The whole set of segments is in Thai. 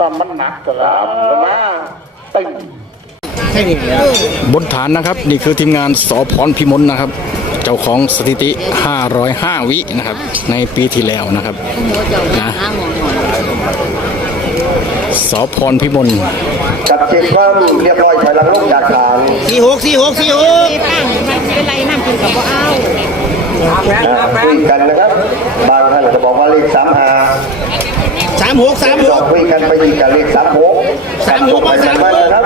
ตามมันหนักก็แล้วมาตึ้งบนฐานนะครับ นี่คือทีมงานสอพรพิมลนะครับ เจ้าของสถิติ 505 วินะครับ ในปีที่แล้วนะครับนะสอพรพิมลจัดเก็บความเรียบร้อยถอยหลังลงจากฐานสี่หกสี่หกสี่หกตั้งมันเป็นไรน้ำกินกับว่าเอานะ คุยกันนะครับ บางท่านก็บอกว่าเลขสามหาสามหกสามหก็กคุยกันไปอีกกับเลขสามหกสามหกไปกันมานะครับ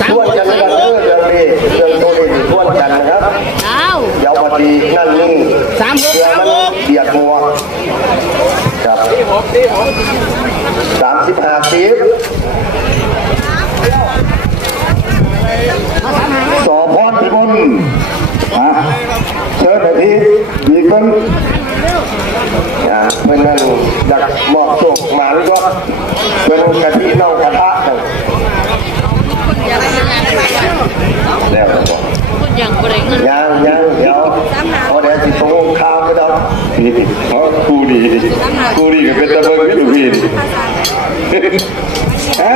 สามทหวนกกันสามนะครับหกเรื่องนี้เรื่องตัวนี้ทวนกันนะครับเอาเยาวดีนั่นนี่สามหกเพื่อสามมันหกเบียดมัวครับสามสิบห้าสิบสอพรพิมลฮะเชิญไปที่มีคนอ่าเพื่อนนั่นอยากมอบโชคมาหรือว่าเป็นกะทิน่องกระทะนั่นแล้วก็บอก คนยังบริเงิน ยังยังเดี๋ยวเอาเดี๋ยวสิโตข้าวไม่ต้อง นี่เขาคู่ดี คู่ดีก็เป็นตะเบิงกันดูพี่อ่า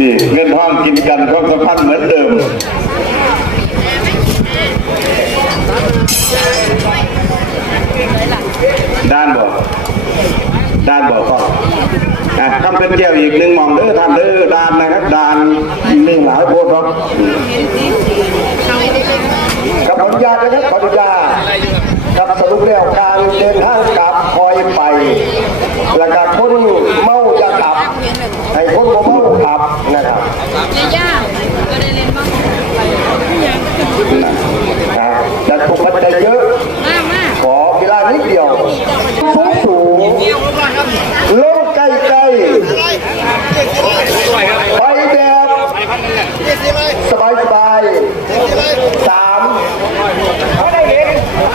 นี่เงินทองกินกันความสัมพันธ์เหมือนเดิมด้านบ่ด้านบ่ก่อนอะทำเป็นแก้วอีกหนึ่งหมองเด้อท่านเด้อด้านนะครับด้านนี่หลายโพดครับกับขออนุญาตนะครับขออนุญาตกับสรุปแล้วการเดินทางกลับคอยไป แล้วก็คนเมาจะกลับให้คนบ่เมาขับนะครับย่าก็ได้เล่นบ้างอ่าแต่ถูกปัจจัยเยอะ มากมาก ขอเวลานิดเดียวสูงสูงลงใกล้ใกล้ไปแบบสบายสบายสาม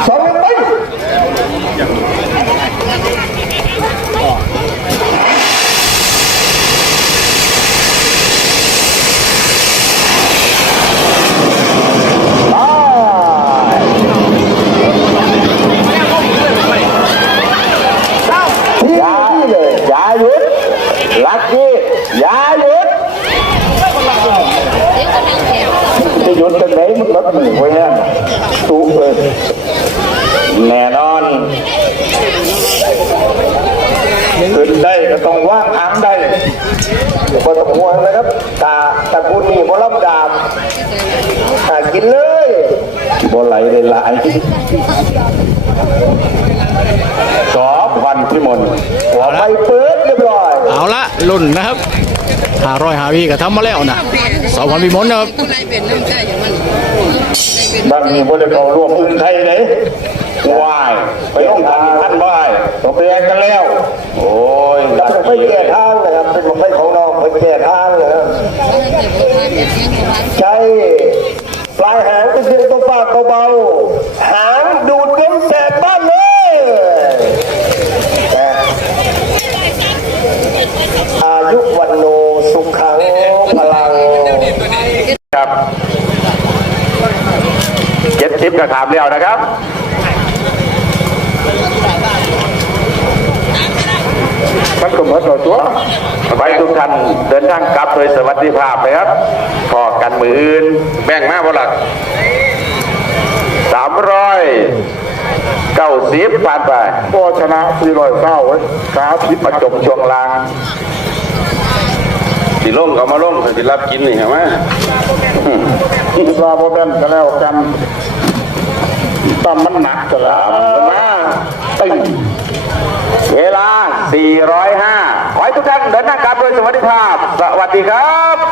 สองไป อย่าเลยอย่าหยุดลักกี้อย่าหยุด เด็กคนนึงแถว จะ หยุดจังไหนมันรถหนึ่งไว้ฮะสูงเลยแน่นอนขึ้นได้ก็ต้องว่างหางได้บนหัวนะครับตาตะกุนนี่บรับดาบหากินเลยบ่ไหลได้หลายสอบวันพิมลหัวไปเปิดเรียบร้อย เอาละรุ่นนะครับ 500หาวิก็ทำมาแล้วนะสองพรพิมลนะครับอะไรเป็นน้ำใจอย่างมันบางทีบ่ได้เข้าร่วมอื่นไทยเลยวายไปลงทางท่านบ่ายตกแยกกันแล้ว โอ้ยไม่แก่ทางนะครับเป็นผมไม่ของน้องไม่แก่ทางนะครับใช่ปลายหางเป็นเพียงตัวปากเบาๆหางดูดเต็มแสบบ้านเลยแต่อายุวันโนสุขังพลัง ครับ เจ็ดสิบกระถามแล้วนะครับมันก็เหมือนเราตัวไว้ทุกท่านเดินทางกลับโดยสวัสดิภาพนะครับพอกันมืออื่นแบ่งมาบ่หลักสามร้อยเก้าสิบผ่านไปก็ชนะสี่ร้อยเก้าไว้ครับมาจบช่วงล่างสิลงก็มาลงสิรับกินนี่เห็นไหมลาโบแบนกันแล้วกันามมันหนักก็แล้วมาตึงเวลา 405 ขอให้ทุกท่านเดินหน้ากลับโดยสวัสดิภาพ สวัสดีครับ